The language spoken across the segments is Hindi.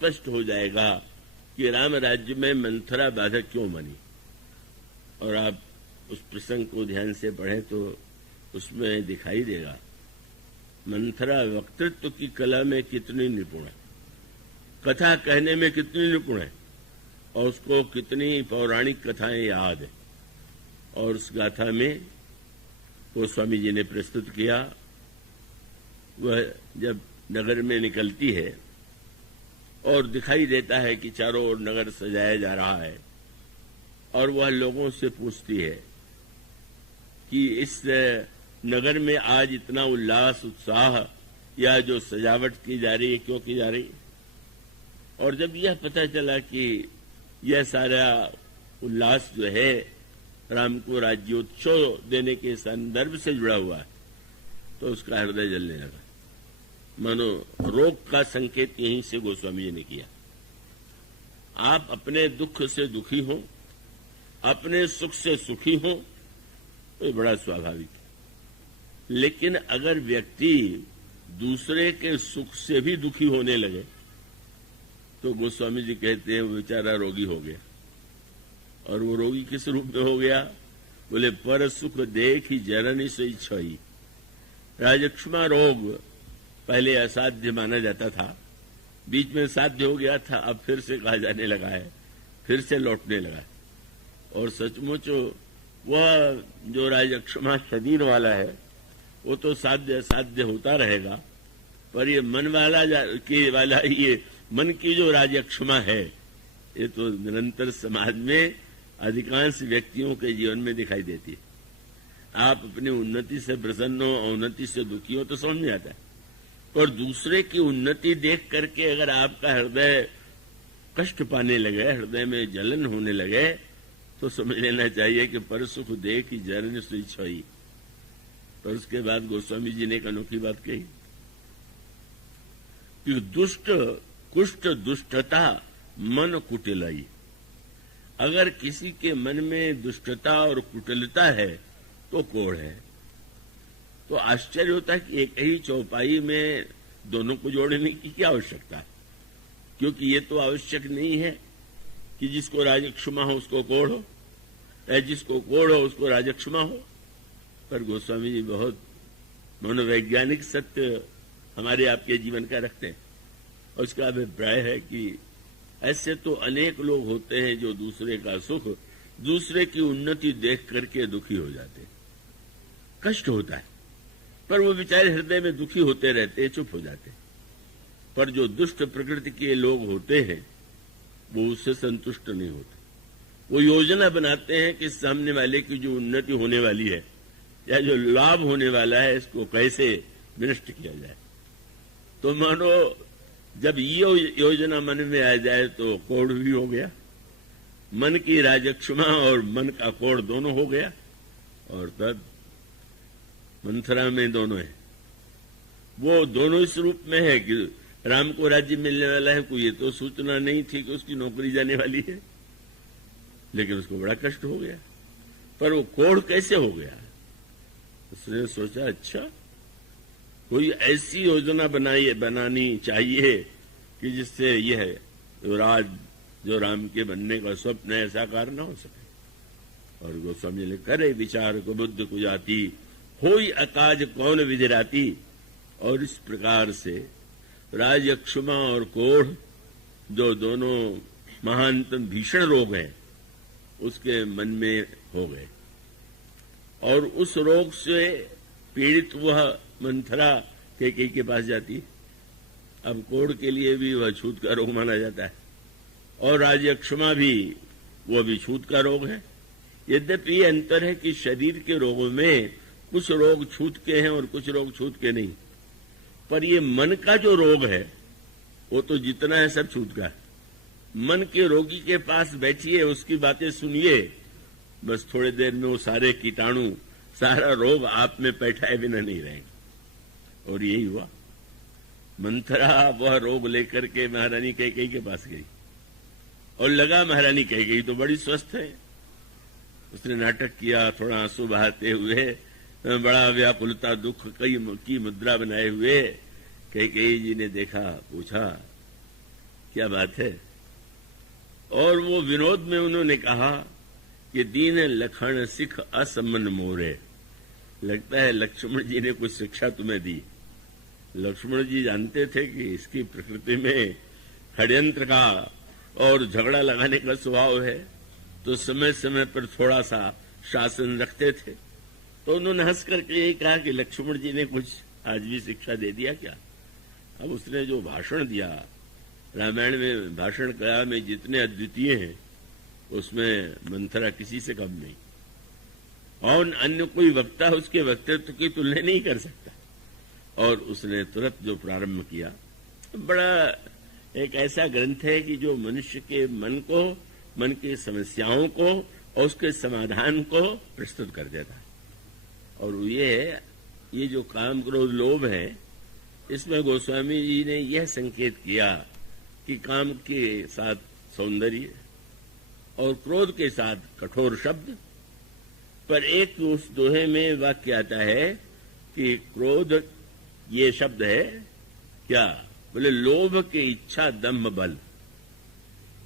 स्पष्ट हो जाएगा कि राम राज्य में मंथरा बाधक क्यों बनी। और आप उस प्रसंग को ध्यान से पढ़ें तो उसमें दिखाई देगा मंथरा वक्तृत्व की कला में कितनी निपुण है, कथा कहने में कितनी निपुण है, और उसको कितनी पौराणिक कथाएं याद है। और उस गाथा में गोस्वामी जी ने प्रस्तुत किया, वह जब नगर में निकलती है और दिखाई देता है कि चारों ओर नगर सजाया जा रहा है, और वह लोगों से पूछती है कि इस नगर में आज इतना उल्लास उत्साह या जो सजावट की जा रही है क्यों की जा रही है। और जब यह पता चला कि यह सारा उल्लास जो है राम को राज्योत्सव देने के संदर्भ से जुड़ा हुआ है, तो उसका हृदय जलने लगा। मानो रोग का संकेत यहीं से गोस्वामी जी ने किया। आप अपने दुख से दुखी हो, अपने सुख से सुखी हो, तो ये बड़ा स्वाभाविक है। लेकिन अगर व्यक्ति दूसरे के सुख से भी दुखी होने लगे तो गोस्वामी जी कहते हैं वो बेचारा रोगी हो गया। और वो रोगी किस रूप में हो गया? बोले पर सुख देख ही जननी से इच्छाई। राजक्षमा रोग पहले असाध्य माना जाता था, बीच में साध्य हो गया था, अब फिर से कहा जाने लगा है, फिर से लौटने लगा है। और सचमुच वह जो राजक्षमा शरीर वाला है वो तो साध्य असाध्य होता रहेगा, पर ये मन वाला ये मन की जो राजक्षमा है ये तो निरंतर समाज में अधिकांश व्यक्तियों के जीवन में दिखाई देती है। आप अपनी उन्नति से प्रसन्न हो, अवनति से दुखी हो तो समझ में आता है, पर दूसरे की उन्नति देख करके अगर आपका हृदय कष्ट पाने लगे, हृदय में जलन होने लगे, तो समझ लेना चाहिए कि पर सुख देख ही जरन सुई छोई। पर उसके बाद गोस्वामी जी ने एक अनोखी बात कही कि दुष्ट कुष्ठ दुष्टता मन कुटिलाई। अगर किसी के मन में दुष्टता और कुटिलता है तो कोढ़ है। तो आश्चर्य होता है कि एक ही चौपाई में दोनों को जोड़ने की क्या आवश्यकता है, क्योंकि ये तो आवश्यक नहीं है कि जिसको राजक्षमा हो उसको कोढ़ हो, या जिसको कोढ़ हो उसको राजक्षमा हो। पर गोस्वामी जी बहुत मनोवैज्ञानिक सत्य हमारे आपके जीवन का रखते हैं, और उसका अभिप्राय है कि ऐसे तो अनेक लोग होते हैं जो दूसरे का सुख, दूसरे की उन्नति देख करके दुखी हो जाते हैं, कष्ट होता है, पर वो बेचारे हृदय में दुखी होते रहते हैं, चुप हो जाते हैं। पर जो दुष्ट प्रकृति के लोग होते हैं वो उससे संतुष्ट नहीं होते। वो योजना बनाते हैं कि सामने वाले की जो उन्नति होने वाली है या जो लाभ होने वाला है इसको कैसे विनष्ट किया जाए। तो मानो जब ये योजना मन में आ जाए तो कोढ़ भी हो गया, मन की राजक्षमा और मन का कोढ़ दोनों हो गया। और तब मंथरा में दोनों है, वो दोनों इस रूप में है कि राम को राज्य मिलने वाला है, कोई ये तो सूचना नहीं थी कि उसकी नौकरी जाने वाली है, लेकिन उसको बड़ा कष्ट हो गया। पर वो कोढ़ कैसे हो गया? उसने सोचा अच्छा कोई ऐसी योजना बनानी चाहिए कि जिससे यह राज जो राम के बनने का स्वप्न है साकार न हो सके। और गोस्वामी ने करे विचार को बुद्ध को जाती, होई अकाज कौन विधिराती। और इस प्रकार से राजक्षमा और कोढ़ जो दोनों महानतम भीषण रोग हैं उसके मन में हो गए, और उस रोग से पीड़ित वह मंथरा कैकेयी के पास जाती। अब कोढ़ के लिए भी वह छूत का रोग माना जाता है, और राजक्षमा भी वह भी छूत का रोग है। यद्यपि ये अंतर है कि शरीर के रोगों में कुछ रोग छूत के हैं और कुछ रोग छूत के नहीं, पर ये मन का जो रोग है वो तो जितना है सब छूत का है। मन के रोगी के पास बैठिए, उसकी बातें सुनिए, बस थोड़ी देर में वो सारे कीटाणु, सारा रोग आप में बैठाए बिना नहीं रहेंगे। और यही हुआ, मंथरा वह रोग लेकर के महारानी कैकेयी के पास गई, और लगा महारानी कैकेयी तो बड़ी स्वस्थ है। उसने नाटक किया, थोड़ा आंसू बहाते हुए, बड़ा व्याकुलता दुख की मुद्रा बनाए हुए। कैकेयी जी ने देखा, पूछा क्या बात है। और वो विनोद में उन्होंने कहा कि दीन लखन सिख असमन मोरे। लगता है लक्ष्मण जी ने कुछ शिक्षा तुम्हें दी। लक्ष्मण जी जानते थे कि इसकी प्रकृति में षड्यंत्र का और झगड़ा लगाने का स्वभाव है, तो समय समय पर थोड़ा सा शासन रखते थे। तो उन्होंने हंस करके यही कहा कि लक्ष्मण जी ने कुछ आज भी शिक्षा दे दिया क्या। अब उसने जो भाषण दिया, रामायण में भाषण कला में जितने अद्वितीय हैं उसमें मंथरा किसी से कम नहीं, और अन्य कोई वक्ता उसके वक्तृत्व की तुलना नहीं कर सकता। और उसने तुरंत जो प्रारंभ किया, बड़ा एक ऐसा ग्रंथ है कि जो मनुष्य के मन को, मन की समस्याओं को और उसके समाधान को प्रस्तुत कर देता है। और ये जो काम क्रोध लोभ है, इसमें गोस्वामी जी ने यह संकेत किया कि काम के साथ सौंदर्य और क्रोध के साथ कठोर शब्द। पर एक उस दोहे में वाक्य आता है कि क्रोध ये शब्द है क्या, बोले लोभ के इच्छा दम्भ बल।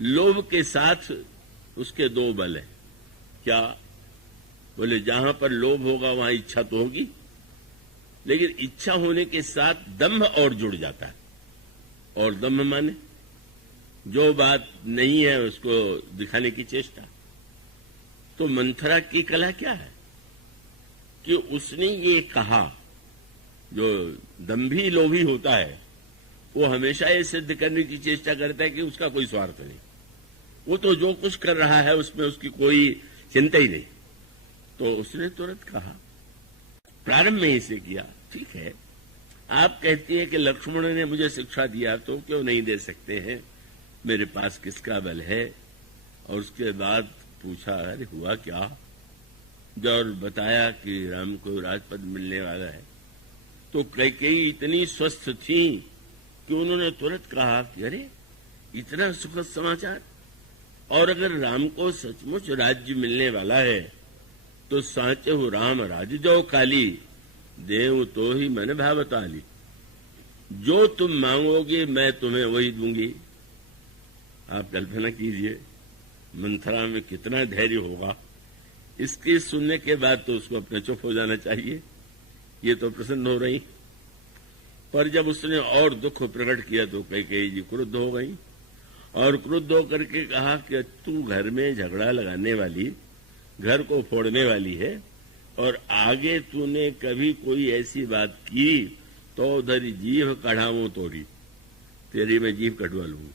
लोभ के साथ उसके दो बल है क्या, बोले जहां पर लोभ होगा वहां इच्छा तो होगी, लेकिन इच्छा होने के साथ दम्भ और जुड़ जाता है। और दम्भ माने जो बात नहीं है उसको दिखाने की चेष्टा। तो मंथरा की कला क्या है कि उसने ये कहा, जो दंभी लोभी होता है वो हमेशा ये सिद्ध करने की चेष्टा करता है कि उसका कोई स्वार्थ नहीं, वो तो जो कुछ कर रहा है उसमें उसकी कोई चिंता ही नहीं। तो उसने तुरंत कहा, प्रारंभ में इसे किया। ठीक है, आप कहती है कि लक्ष्मण ने मुझे शिक्षा दिया तो क्यों नहीं दे सकते हैं, मेरे पास किसका बल है। और उसके बाद पूछा, अरे हुआ क्या, और बताया कि राम को राजपद मिलने वाला है। तो कैकेयी इतनी स्वस्थ थी कि उन्होंने तुरंत कहा कि अरे इतना सुखद समाचार, और अगर राम को सचमुच राज्य मिलने वाला है तो साचे हो राम राज जो काली, देव तो ही मन भावताली। जो तुम मांगोगे मैं तुम्हें वही दूंगी। आप कल्पना कीजिए मंथरा में कितना धैर्य होगा। इसके सुनने के बाद तो उसको अपने चुप हो जाना चाहिए, ये तो प्रसन्न हो रही। पर जब उसने और दुख प्रकट किया तो कैकेयी जी क्रुद्ध हो गई, और क्रुद्ध होकर के कहा कि तू घर में झगड़ा लगाने वाली, घर को फोड़ने वाली है, और आगे तूने कभी कोई ऐसी बात की तो उधर जीभ कढ़ाऊं तोरी, तेरी मैं जीभ कटवा लूंगी।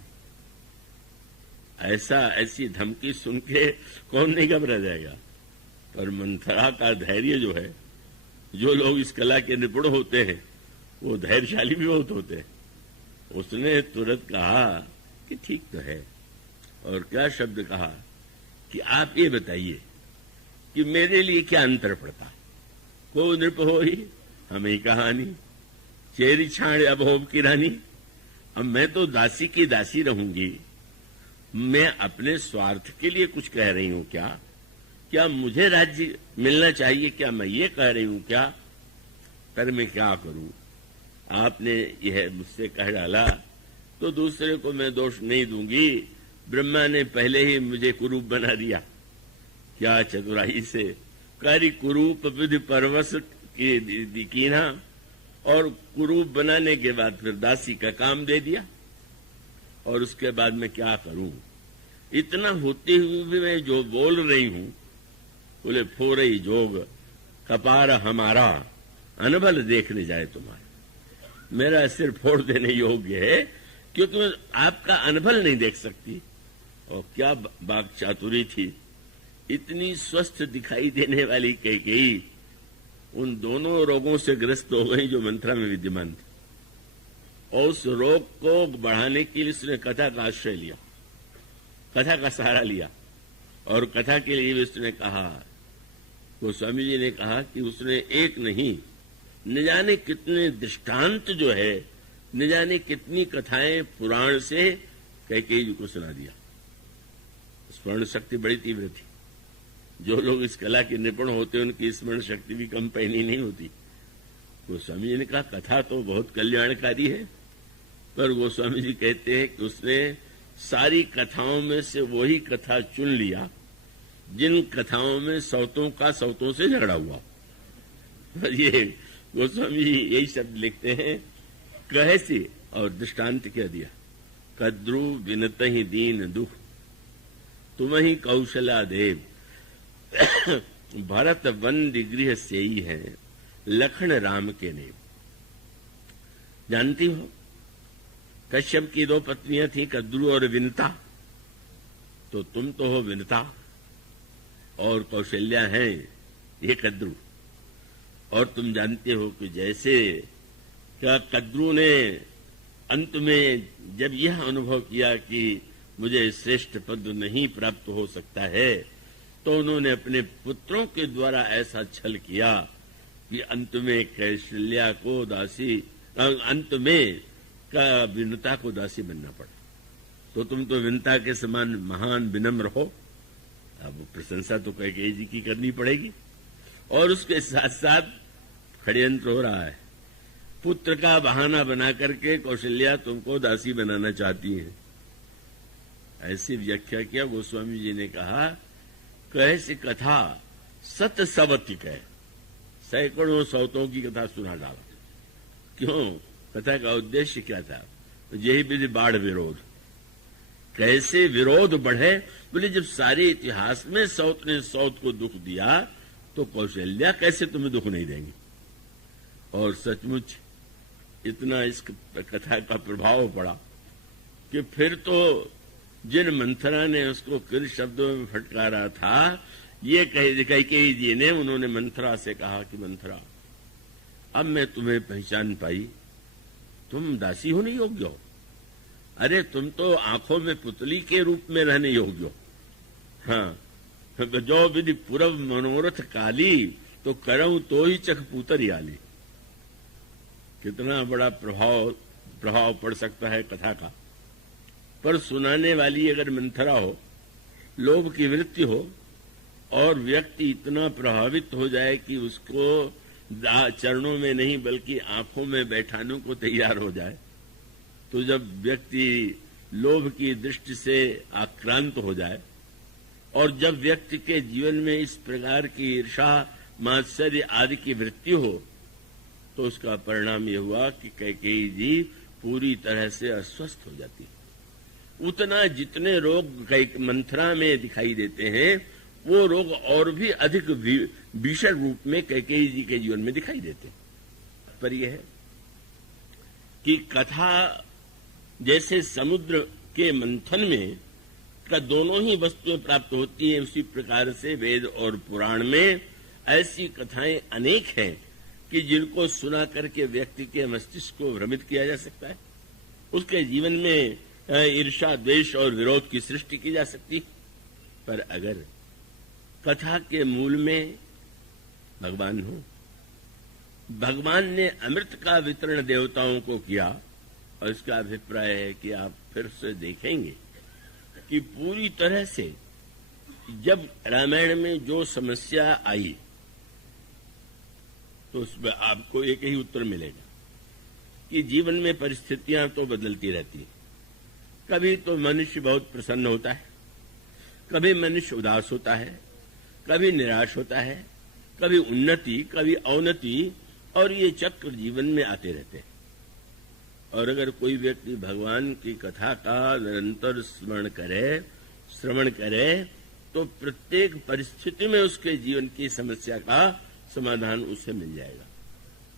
ऐसी धमकी सुन के कौन नहीं घबरा जाएगा। पर मंथरा का धैर्य जो है, जो लोग इस कला के निपुण होते हैं वो धैर्यशाली भी बहुत होते हैं। उसने तुरंत कहा कि ठीक तो है। और क्या शब्द कहा कि आप ये बताइए कि मेरे लिए क्या अंतर पड़ता, को नृप हो ही हमें कहानी, चेरी छाड़ अभोग की रानी। अब मैं तो दासी की दासी रहूंगी, मैं अपने स्वार्थ के लिए कुछ कह रही हूं क्या, क्या मुझे राज्य मिलना चाहिए, क्या मैं ये कह रही हूं क्या, पर मैं क्या करूं। आपने यह मुझसे कह डाला तो दूसरे को मैं दोष नहीं दूंगी, ब्रह्मा ने पहले ही मुझे कुरूप बना दिया। क्या चतुराई से कारी कुरूप विधि परवश की कीना, और कुरूप बनाने के बाद फिर दासी का काम दे दिया, और उसके बाद मैं क्या करूं। इतना होते हुए भी मैं जो बोल रही हूं, बोले फोरई जोग कपार हमारा, अनबल देखने जाए तुम्हारा। मेरा सिर फोड़ देने योग्य है क्योंकि आपका अनबल नहीं देख सकती। और क्या बाग चातुरी थी, इतनी स्वस्थ दिखाई देने वाली कैकेयी उन दोनों रोगों से ग्रस्त हो गई जो मंथरा में विद्यमान थे। और उस रोग को बढ़ाने के लिए उसने कथा का आश्रय लिया, कथा का सहारा लिया। और कथा के लिए भी उसने कहा, गोस्वामी जी ने कहा कि उसने एक नहीं न जाने कितने दृष्टांत जो है, न जाने कितनी कथाएं पुराण से कैकेयी जी को सुना दिया। स्मरण शक्ति बड़ी तीव्र थी। जो लोग इस कला के निपुण होते उनकी स्मरण शक्ति भी कम पैनी नहीं होती। गोस्वामी जी ने कहा कथा तो बहुत कल्याणकारी है, पर गोस्वामी जी कहते हैं कि उसने सारी कथाओं में से वही कथा चुन लिया जिन कथाओं में सौतों का सौतों से झगड़ा हुआ। ये गोस्वामी जी यही शब्द लिखते हैं, कहे से और दृष्टांत क्या दिया, कद्रु विनत ही दीन दुख तुम ही कौशला देव भरत वंद गृह से ही है लखन राम के नेम। जानती हो कश्यप की 2 पत्नियां थी, कद्रु और विनता। तो तुम तो हो विनता और कौशल्या हैं ये कद्रु। और तुम जानते हो कि जैसे क्या कद्रु ने अंत में जब यह अनुभव किया कि मुझे श्रेष्ठ पद नहीं प्राप्त हो सकता है, तो उन्होंने अपने पुत्रों के द्वारा ऐसा छल किया कि अंत में कौशल्या को दासी, अंत में का विनता को दासी बनना पड़ा। तो तुम तो विनता के समान महान विनम्र हो। अब प्रशंसा तो कैकेयी जी की करनी पड़ेगी। और उसके साथ साथ षड्यंत्र हो रहा है, पुत्र का बहाना बना करके कौशल्या तुमको दासी बनाना चाहती है। ऐसी व्याख्या किया गोस्वामी जी ने कहा, कैसी कथा सत सवतिक है, सैकड़ों सौतों की कथा सुना डाला। क्यों? कथा का उद्देश्य क्या था? तो यही विधि बाढ़ विरोध। कैसे विरोध बढ़े? बोले जब सारे इतिहास में सौत ने सौत को दुख दिया तो कौशल्या कैसे तुम्हें दुख नहीं देंगी। और सचमुच इतना इस कथा का प्रभाव पड़ा कि फिर तो जिन मंथरा ने उसको किन शब्दों में फटकारा था, ये कैकेयी जी ने, उन्होंने मंथरा से कहा कि मंथरा अब मैं तुम्हें पहचान पाई, तुम दासी होने योग्य हो। अरे तुम तो आंखों में पुतली के रूप में रहने योग्य हो। हाँ, जो विधि पूर्व मनोरथ काली तो करऊं तो ही चख पूतर आली। कितना बड़ा प्रभाव पड़ सकता है कथा का। पर सुनाने वाली अगर मंथरा हो, लोभ की वृत्ति हो और व्यक्ति इतना प्रभावित हो जाए कि उसको चरणों में नहीं बल्कि आंखों में बैठाने को तैयार हो जाए, तो जब व्यक्ति लोभ की दृष्टि से आक्रांत हो जाए और जब व्यक्ति के जीवन में इस प्रकार की ईर्षा, मात्सर्य आदि की वृत्ति हो, तो उसका परिणाम यह हुआ कि कैकेयी जी पूरी तरह से अस्वस्थ हो जाती है। उतना जितने रोग मंथरा में दिखाई देते हैं, वो रोग और भी अधिक भीषण रूप में कैकेयी जी के जीवन में दिखाई देते हैं। पर यह है कि कथा जैसे समुद्र के मंथन में का दोनों ही वस्तुएं प्राप्त होती हैं, उसी प्रकार से वेद और पुराण में ऐसी कथाएं अनेक हैं कि जिनको सुना करके व्यक्ति के मस्तिष्क को भ्रमित किया जा सकता है। उसके जीवन में ईर्षा, द्वेष और विरोध की सृष्टि की जा सकती। पर अगर कथा के मूल में भगवान हो, भगवान ने अमृत का वितरण देवताओं को किया, और इसका अभिप्राय है कि आप फिर से देखेंगे कि पूरी तरह से जब रामायण में जो समस्या आई तो उसमें आपको एक ही उत्तर मिलेगा कि जीवन में परिस्थितियां तो बदलती रहती हैं। कभी तो मनुष्य बहुत प्रसन्न होता है, कभी मनुष्य उदास होता है, कभी निराश होता है, कभी उन्नति, कभी अवनति, और ये चक्र जीवन में आते रहते हैं। और अगर कोई व्यक्ति भगवान की कथा का निरंतर श्रवण करे तो प्रत्येक परिस्थिति में उसके जीवन की समस्या का समाधान उसे मिल जाएगा।